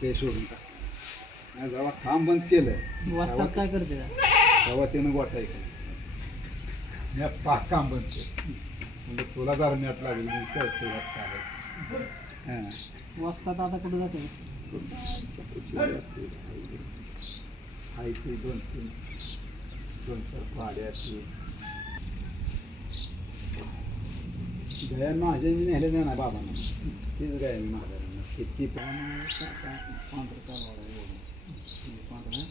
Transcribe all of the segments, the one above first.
ते सोडून टाक. नाही जेव्हा काम बंद केलं वाजतात काय करते तेव्हा त्यानं गोठायचं. मी पाक काम बंद केलं म्हणजे तुला जरा मॅट लागेल मी कळतो हां वाजतात आता कुठं जाते आहे ते दोन चार गाड्या गया माझ्या नेले नाही ना बाबांना तीच गया मी माझ्या किती पांढरं चालवायला पांढरं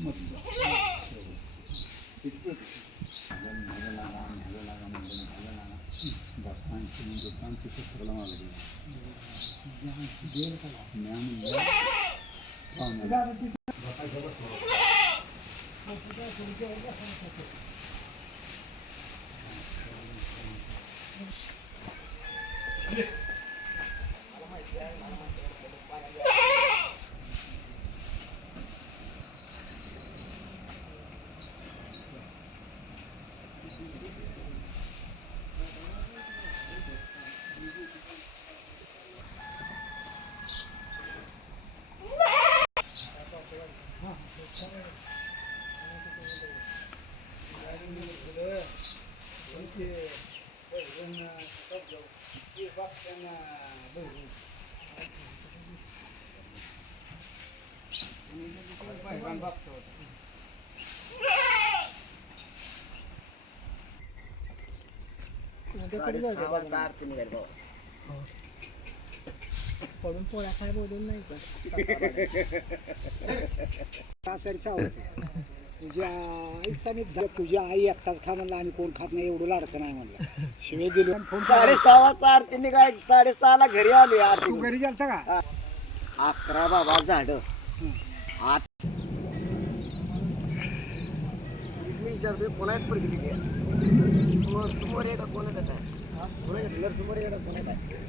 पडून पोळ्या काय बोलून नाही तुझ्या आईचा मी तुझ्या आई एकटाच खा म्हणला आम्ही कोण खात नाही एवढं लाडकं नाही म्हणलं शिवे दिली 6:30 आरतीने काय 6:30 घरी आलो यार तू घरी गेलता का 11 बाबा झाड आत मी विचारतोय कोणाच पडली समोर आहे का कोणाच आहे समोर आहे का कोणाच आहे